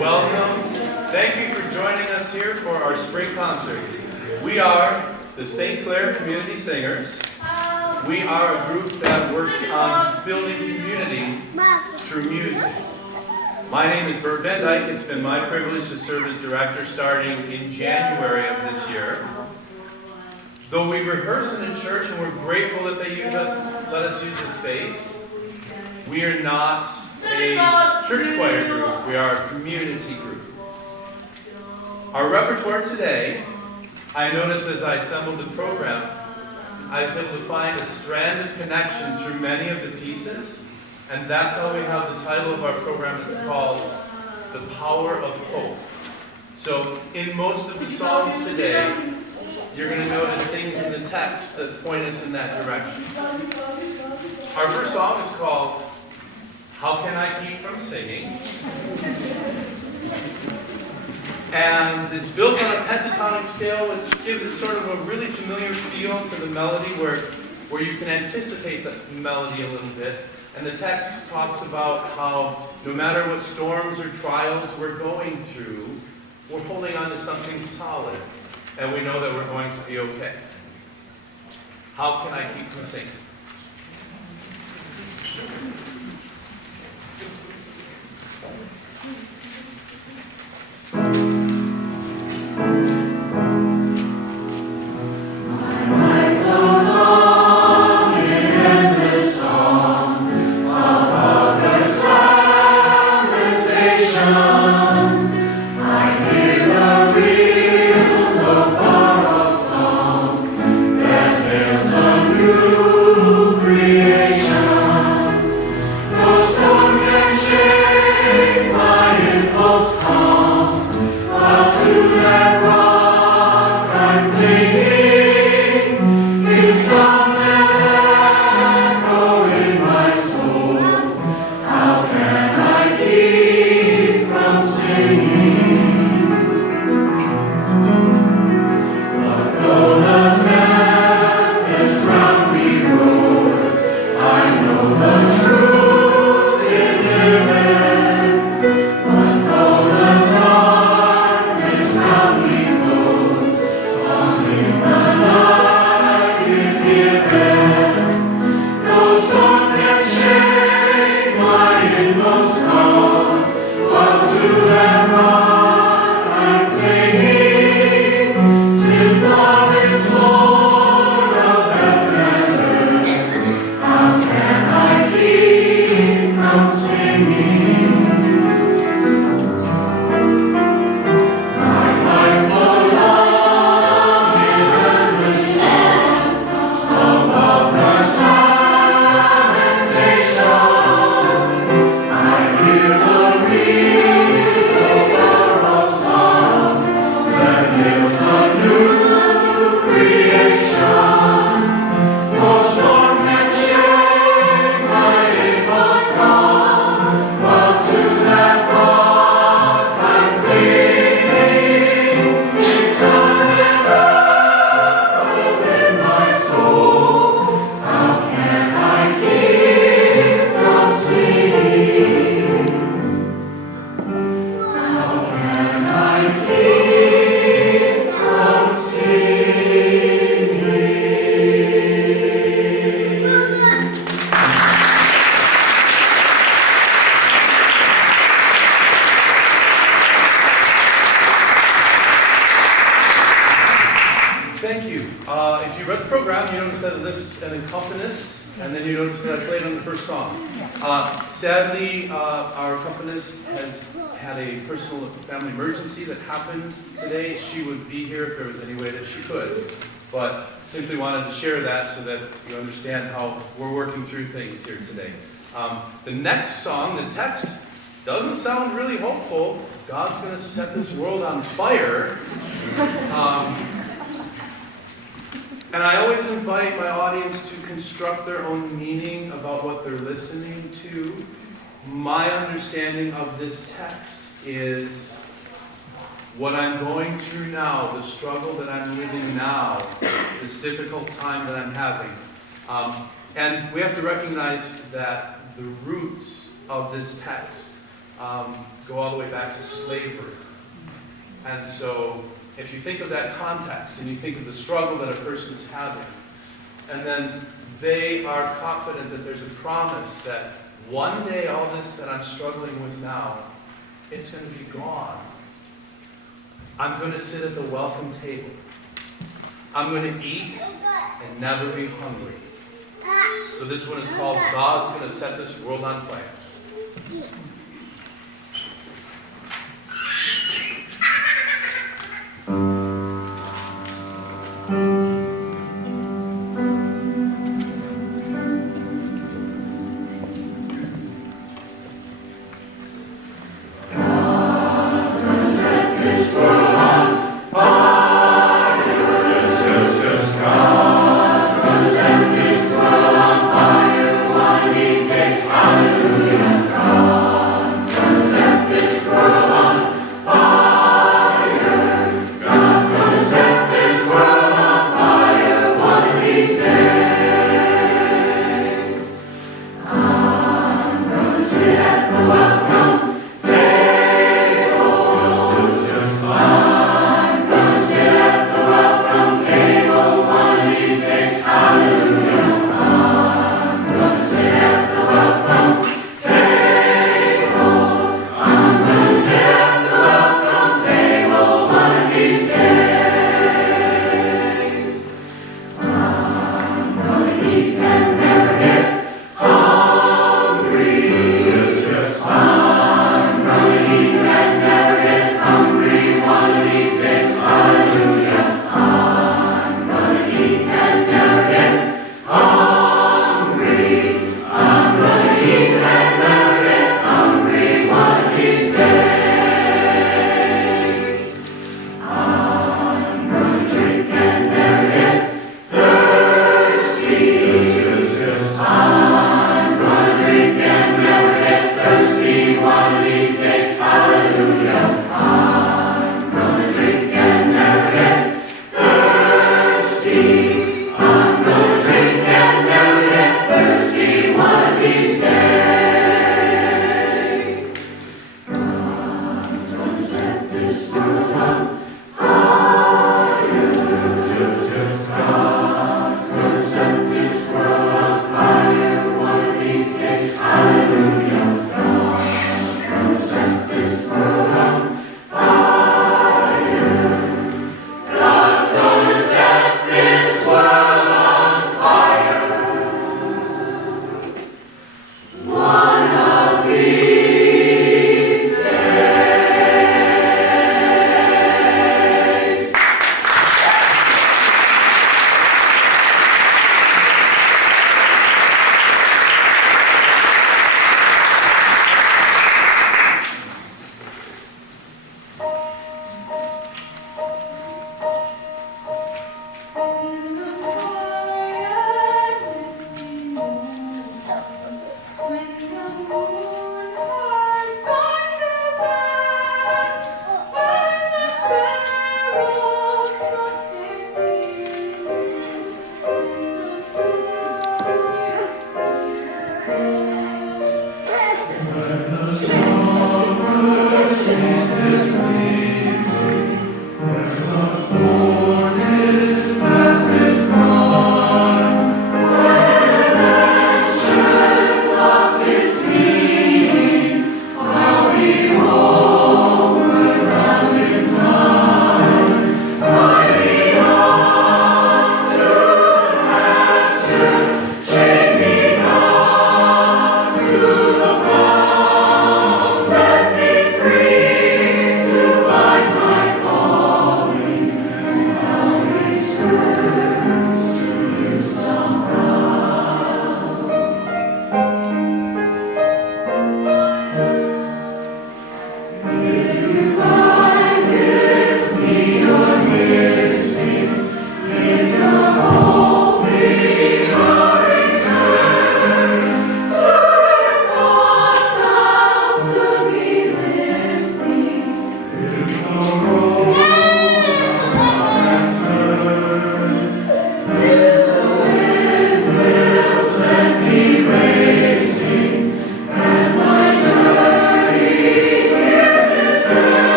Welcome. Thank you for joining us here for our spring concert. We are the St. Clair Community Singers. We are a group that works on building community through music. My name is Bert Van Dyke. It's been my privilege to serve as director starting in January of this year. Though we rehearse in a church and we're grateful that they let us use the space, we are not a church choir group. We are a community group. Our repertoire today, I noticed as I assembled the program, I was able to find a strand of connection through many of the pieces, and that's how we have the title of our program. It's called The Power of Hope. So in most of the songs today, you're going to notice things in the text that point us in that direction. Our first song is called How Can I Keep From Singing? And it's built on a pentatonic scale, which gives it sort of a really familiar feel to the melody where you can anticipate the melody a little bit. And the text talks about how no matter what storms or trials we're going through, we're holding on to something solid, and we know that we're going to be okay. How can I keep from singing? Sadly, our accompanist has had a personal family emergency that happened today. She would be here if there was any way that she could, but simply wanted to share that so that you understand how we're working through things here today. The next song, the text doesn't sound really hopeful. God's going to set this world on fire. And I always invite my audience to construct their own meaning about what they're listening to. My understanding of this text is what I'm going through now, the struggle that I'm living now, this difficult time that I'm having. And we have to recognize that the roots of this text go all the way back to slavery. And so if you think of that context and you think of the struggle that a person is having, and then they are confident that there's a promise that one day all this that I'm struggling with now, it's going to be gone. I'm going to sit at the welcome table. I'm going to eat and never be hungry. So this one is called God's Going to Set This World on Fire.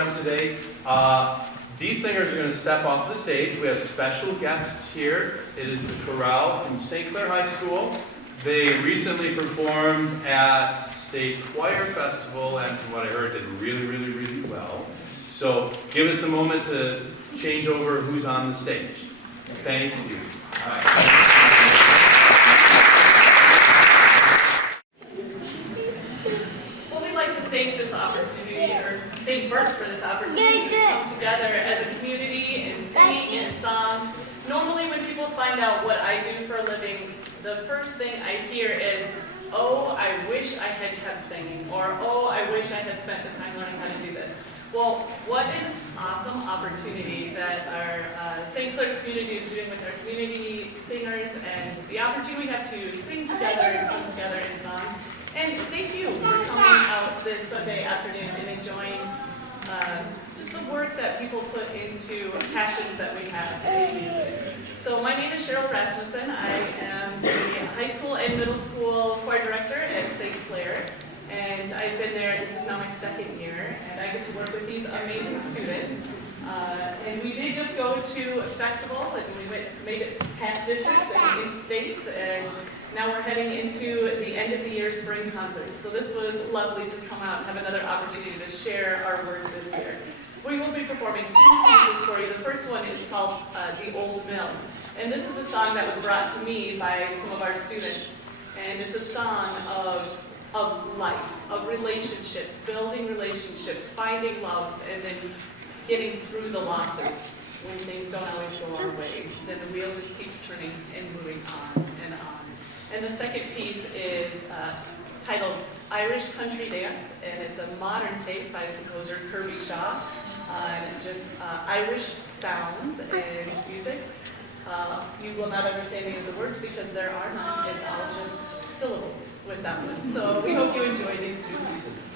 program today. These singers are going to step off the stage. We have special guests here. It is the chorale from St. Clair High School. They recently performed at State Choir Festival, and from what I heard, did really, really, really well. So give us a moment to change over who's on the stage. Thank you. All right. Thank this opportunity, or thank Bert for this opportunity to come together as a community and sing and song. Normally when people find out what I do for a living, the first thing I hear is, oh, I wish I had kept singing, or oh, I wish I had spent the time learning how to do this. Well, what an awesome opportunity that our St. Clair community is doing with our community singers, and the opportunity we have to sing together and come together in song. And thank you for coming out this Sunday afternoon and enjoying just the work that people put into passions that we have in music. So my name is Cheryl Rasmussen. I am the high school and middle school choir director at St. Clair. And I've been there, this is now my second year, and I get to work with these amazing students. And we did just go to a festival, and we made it past districts and into states, and now we're heading into the end of the year spring concerts. So this was lovely to come out and have another opportunity to share our work this year. We will be performing two pieces for you. The first one is called The Old Mill. And this is a song that was brought to me by some of our students. And it's a song of life, of relationships, building relationships, finding loves, and then getting through the losses when things don't always go our way. Then the wheel just keeps turning and moving on and on. And the second piece is titled Irish Country Dance, and it's a modern take by the composer Kirby Shaw on just Irish sounds and music. You will not understand any of the words because there are none. It's all just syllables with that one. So we hope you enjoy these two pieces.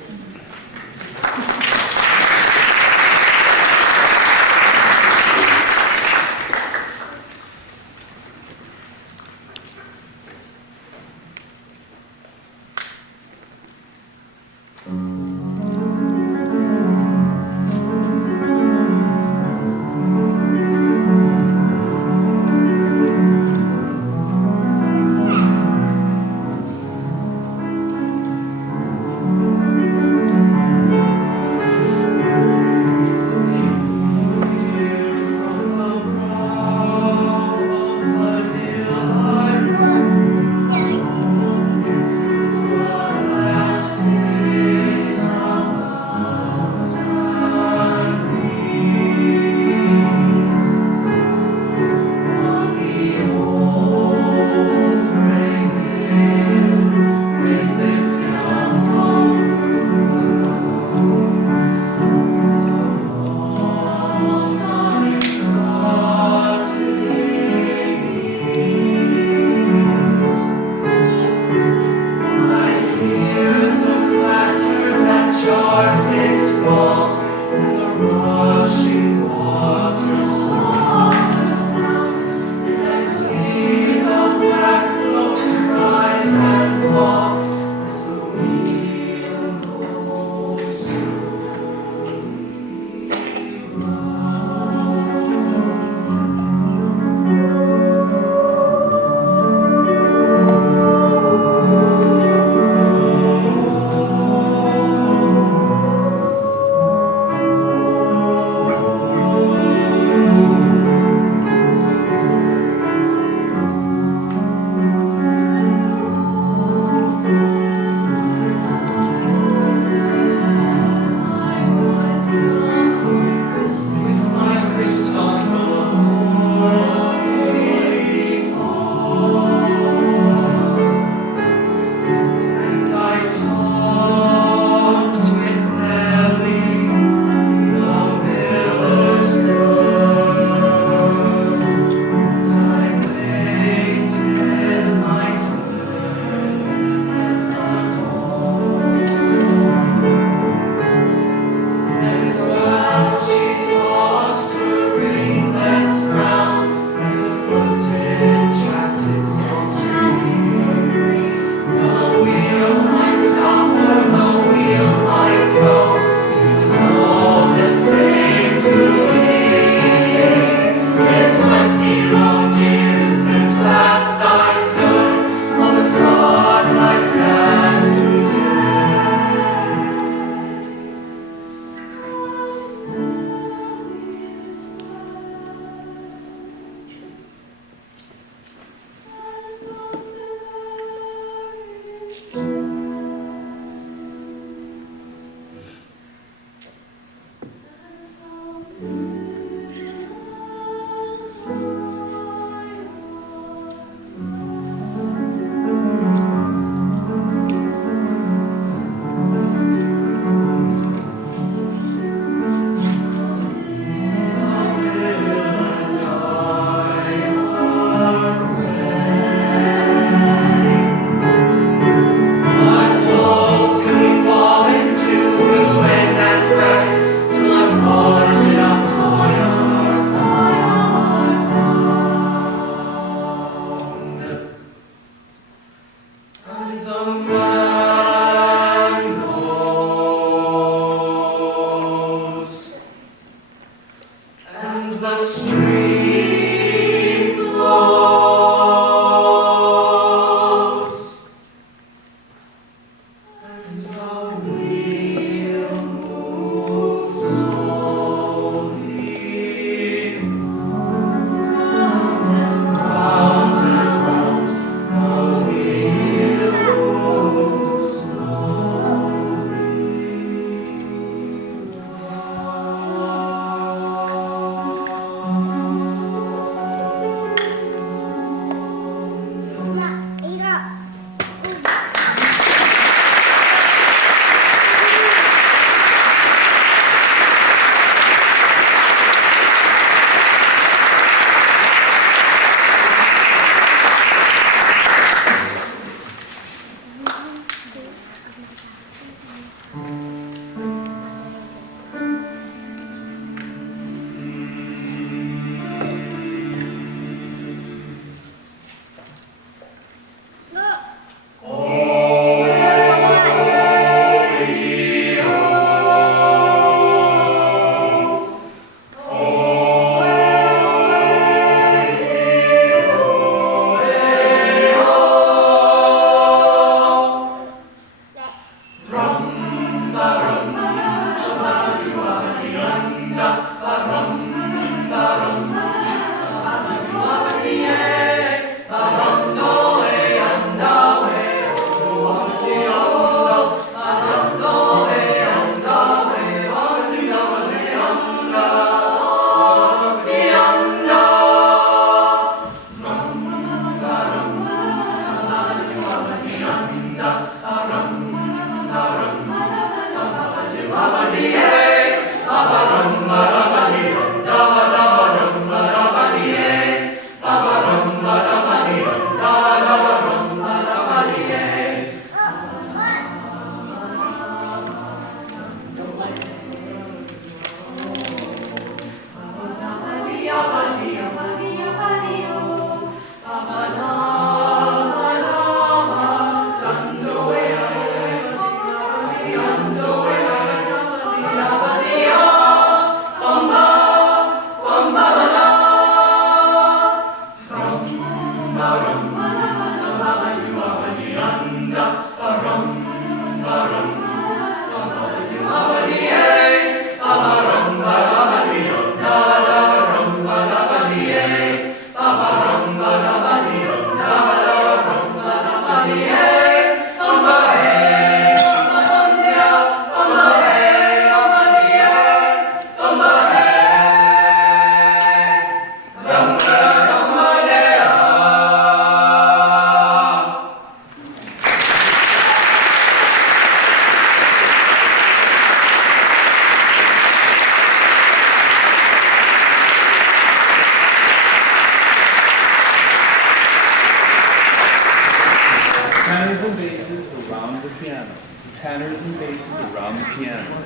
tenors and basses around the piano.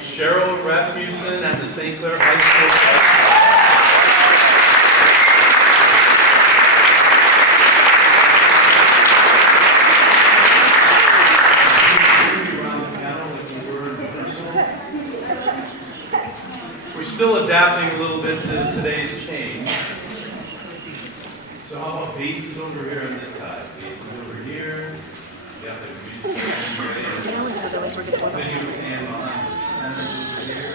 Cheryl Rasmussen at the St. Clair High School. We're still adapting a little bit to today's change. So how about basses over here on this side? Basses over here. Yeah, there's music ready. Then you stand behind tenors here.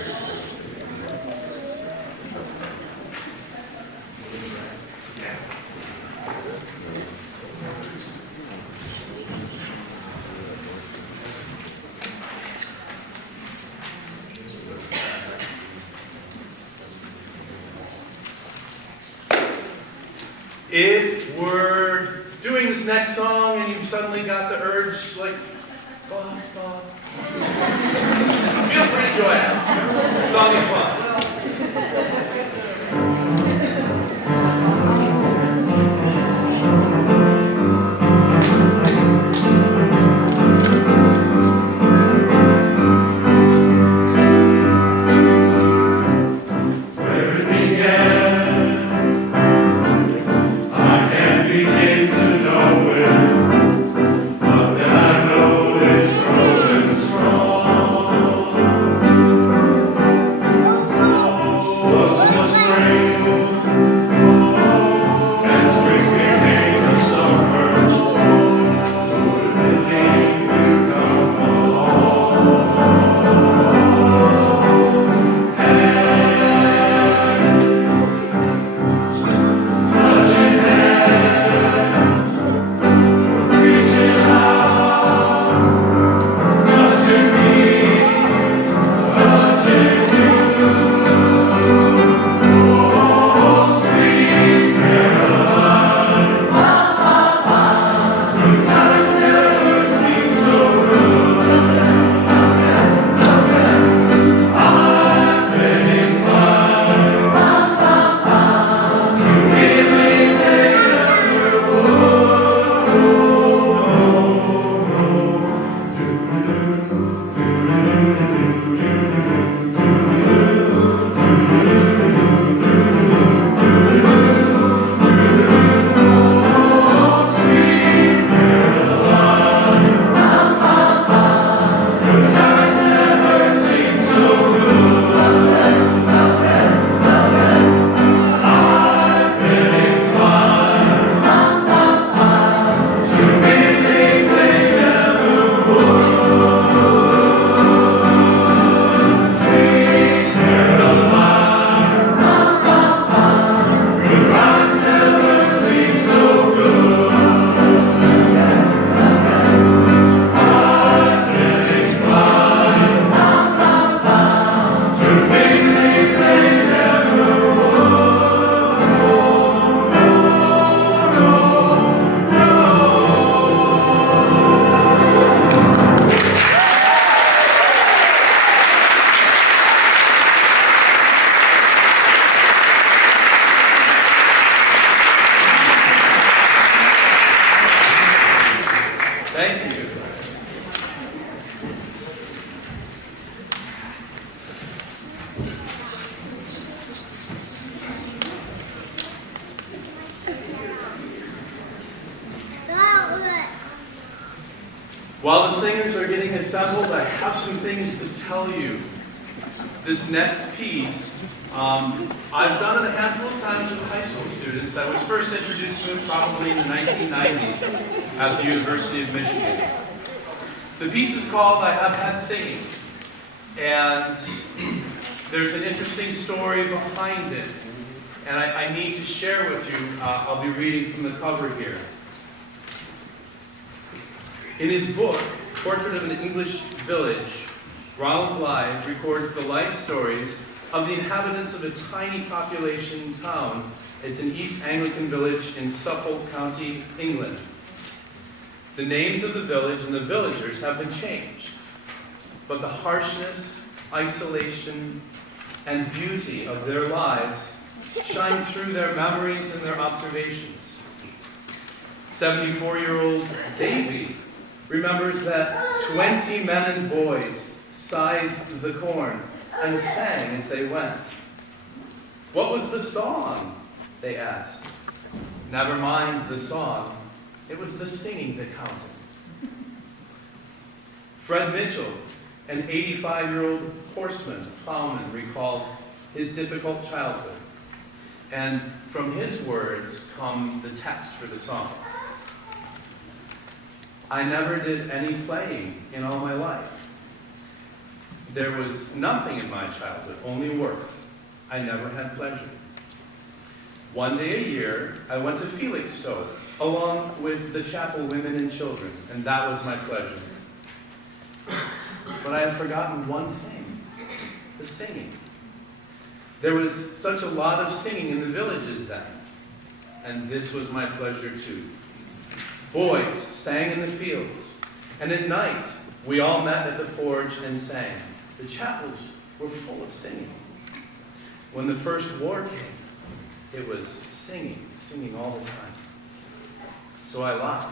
If we're doing this next song and you've suddenly got the urge, like, bah, bah, feel free to join us. The song is fun. Begin to know it. Thank you. While the singers are getting assembled, I have some things to tell you. This next piece, I've done it a handful of times with high school students. I was first introduced to it probably in the 1990s at the University of Michigan. The piece is called I Have Had Singing, and there's an interesting story behind it, and I need to share with you. I'll be reading from the cover here. In his book, Portrait of an English Village, Ronald Blythe records the life stories of the inhabitants of a tiny population town. It's an East Anglican village in Suffolk County, England. The names of the village and the villagers have been changed, but the harshness, isolation, and beauty of their lives shines through their memories and their observations. 74-year-old Davy remembers that 20 men and boys scythed the corn and sang as they went. What was the song? They asked. Never mind the song, it was the singing that counted. Fred Mitchell, an 85-year-old horseman, plowman, recalls his difficult childhood. And from his words come the text for the song. I never did any playing in all my life. There was nothing in my childhood, only work. I never had pleasure. One day a year, I went to Felixstowe, along with the chapel women and children, and that was my pleasure. But I had forgotten one thing, the singing. There was such a lot of singing in the villages then, and this was my pleasure too. Boys sang in the fields, and at night we all met at the forge and sang. The chapels were full of singing. When the first war came, it was singing all the time. So I lied.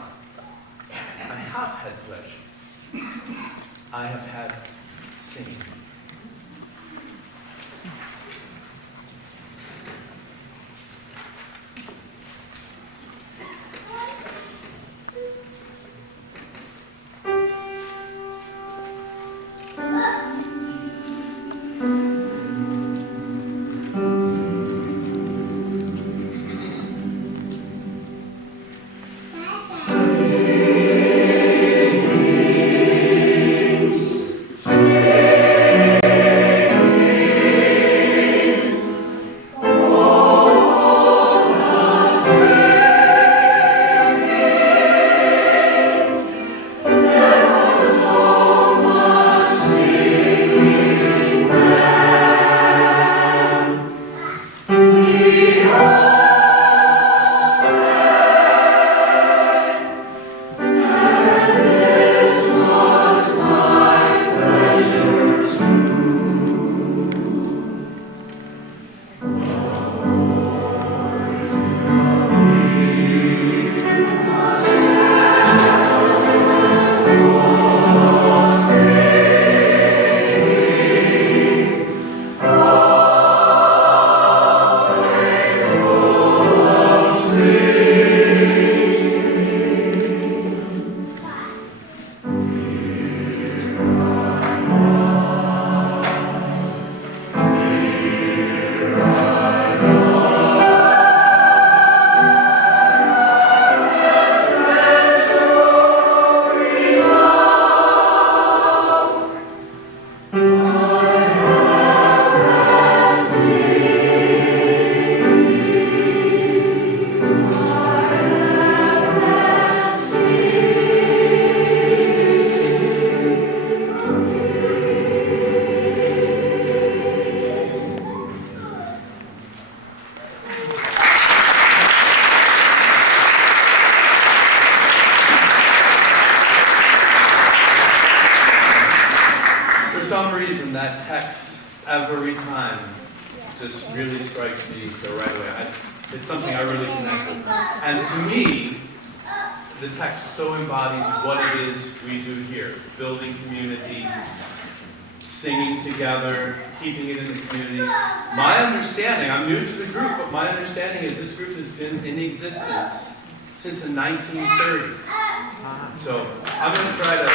I have had pleasure. I have had singing. That text every time just really strikes me the right way. It's something I really connect with. And to me, the text so embodies what it is we do here. Building community, singing together, keeping it in the community. My understanding, I'm new to the group, but my understanding is this group has been in existence since the 1930s. So I'm going to try to...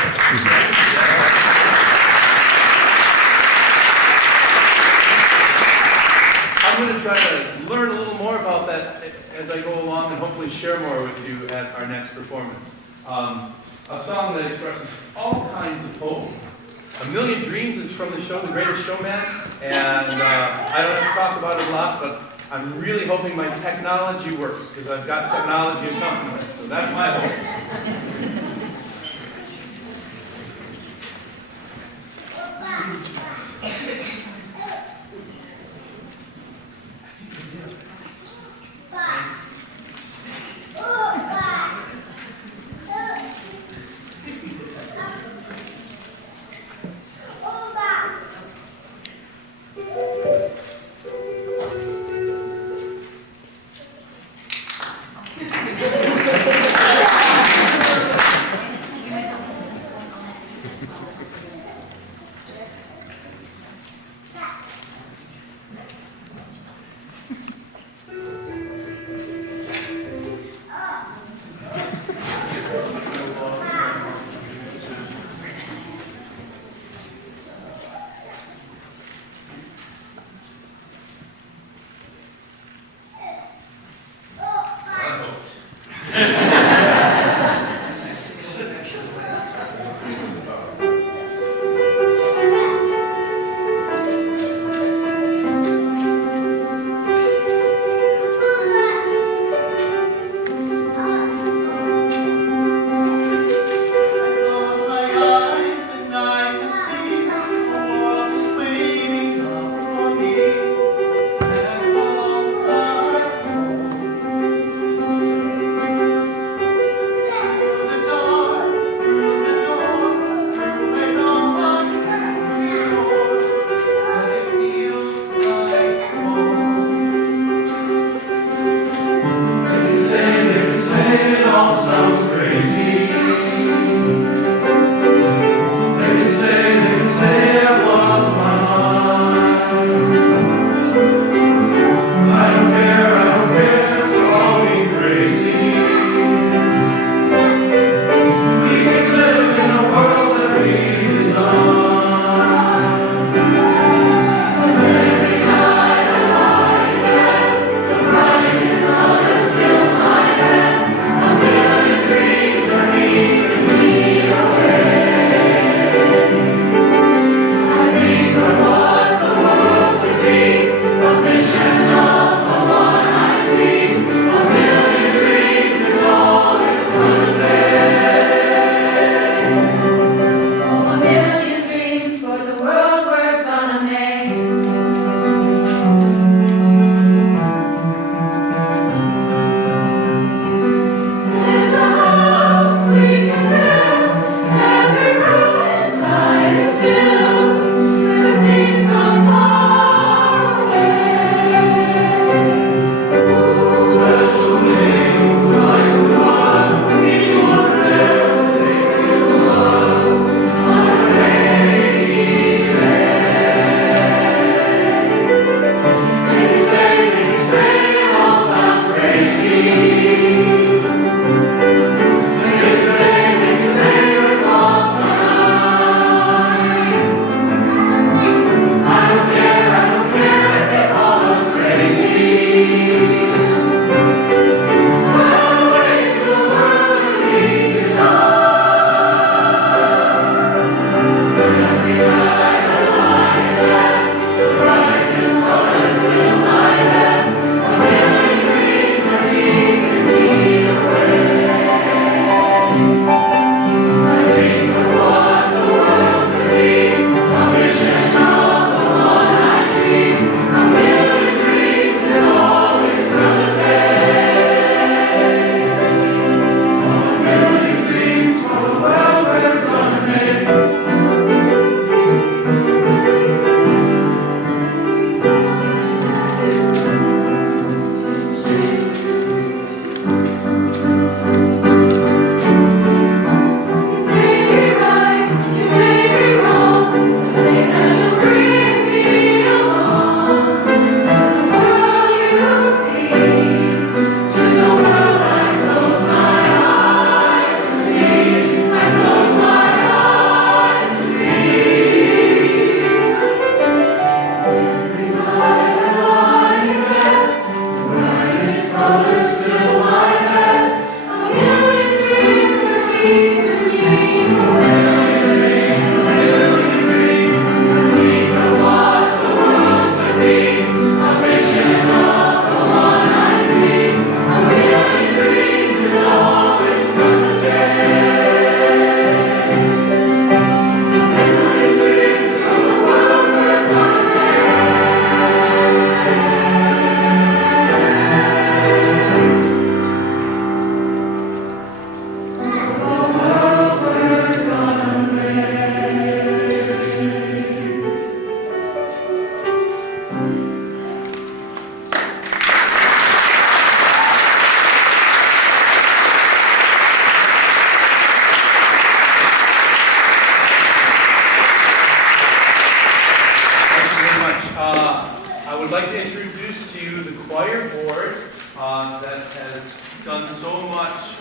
I'm going to try to learn a little more about that as I go along and hopefully share more with you at our next performance. A song that expresses all kinds of hope. A Million Dreams is from the show The Greatest Showman, and I don't have to talk about it a lot, but I'm really hoping my technology works, because I've got technology accompaniment, so that's my hope.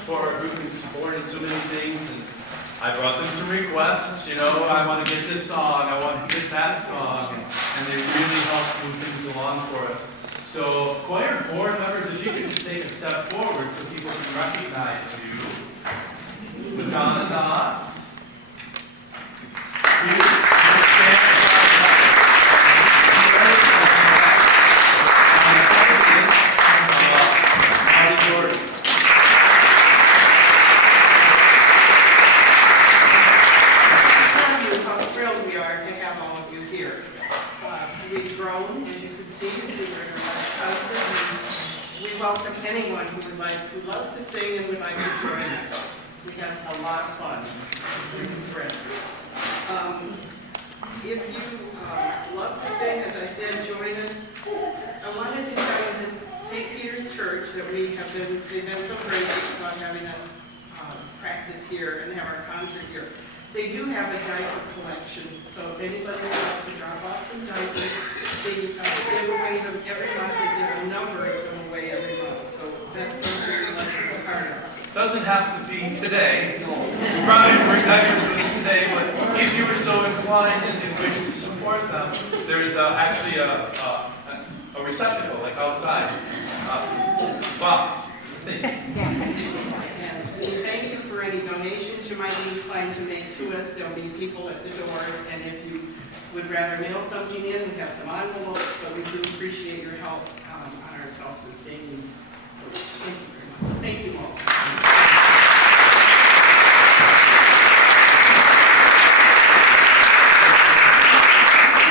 for our group and supported so many things. And I brought them some requests, you know, I want to get this song, I want to get that song, and they really helped move things along for us. So, choir board members, if you could just take a step forward so people can recognize you. Madonna Knox. Welcome anyone who loves to sing and would like to join us. We have a lot of fun. If you love to sing, as I said, join us. I wanted to tell you that St. Peter's Church, that they've been so gracious about having us practice here and have our concert here. They do have a diaper collection, so if anybody would like to drop off some diapers, they give away them every month. They give a number of them away every month, so that's something we'd like to be part of. Doesn't have to be today. You probably didn't bring diapers with us today, but if you were so inclined and wish to support them, there is actually a receptacle, like outside, box thing. And thank you for any donations you might be inclined to make to us. There'll be people at the doors, and if you would rather mail something in, we have some envelopes, but we do appreciate your help on our self-sustaining. Thank you very much. Thank you all.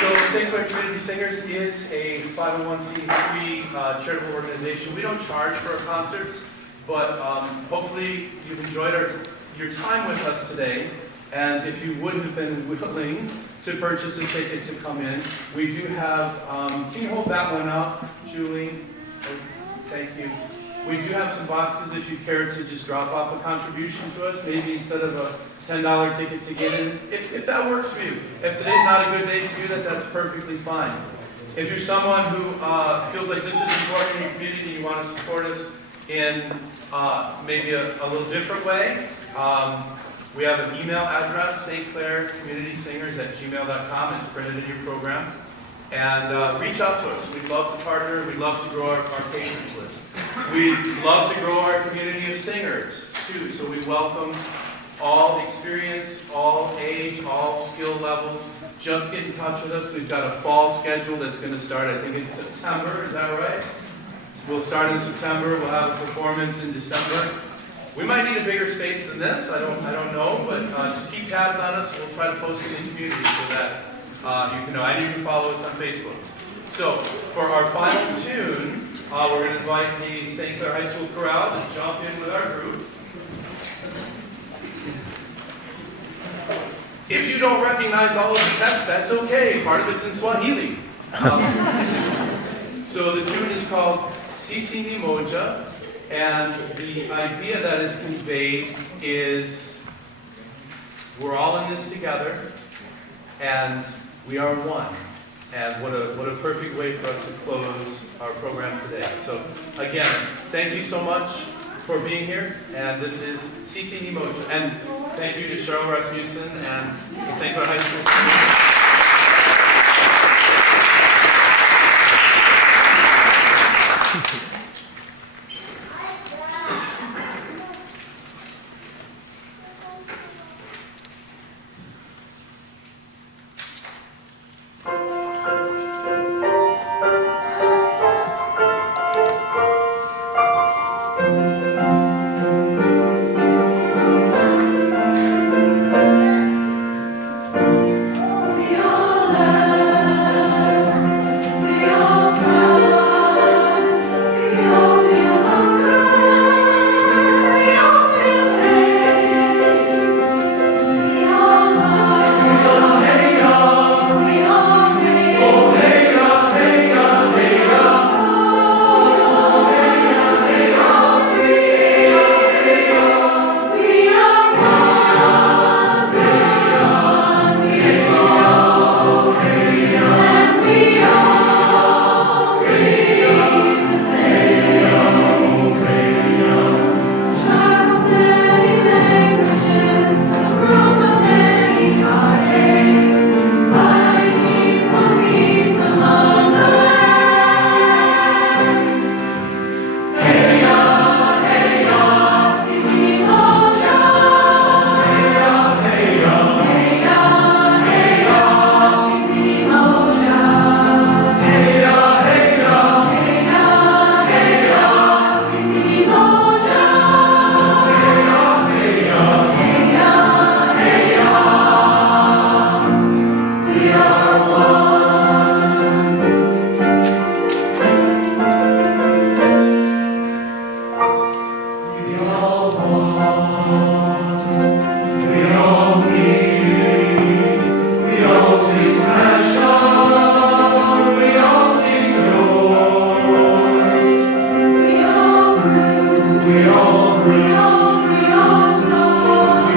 So St. Clair Community Singers is a 501c3 charitable organization. We don't charge for our concerts, but hopefully you've enjoyed your time with us today. And if you would have been willing to purchase a ticket to come in, we do have, can you hold that one up, Julie? Thank you. We do have some boxes if you care to just drop off a contribution to us, maybe instead of a $10 ticket to get in, if that works for you. If today's not a good day to do that, that's perfectly fine. If you're someone who feels like this is important in your community and you want to support us in maybe a little different way, we have an email address, stclaircommunitysingers@gmail.com. It's printed in your program. And reach out to us. We'd love to partner. We'd love to grow our patrons list. We'd love to grow our community of singers, too. So we welcome all experience, all age, all skill levels. Just get in touch with us. We've got a fall schedule that's going to start, I think, in September. Is that right? So we'll start in September. We'll have a performance in December. We might need a bigger space than this. I don't know, but just keep tabs on us. We'll try to post in the community so that you can know. And you can follow us on Facebook. So for our final tune, we're going to invite the St. Clair High School Chorale to jump in with our group. If you don't recognize all of the text, that's okay. Part of it's in Swahili. So the tune is called Sisi ni Moja, and the idea that is conveyed is we're all in this together, and we are one. And what a perfect way for us to close our program today. So again, thank you so much for being here, and this is Sisi ni Moja. And thank you to Cheryl Rasmussen and the St. Clair High School.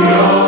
We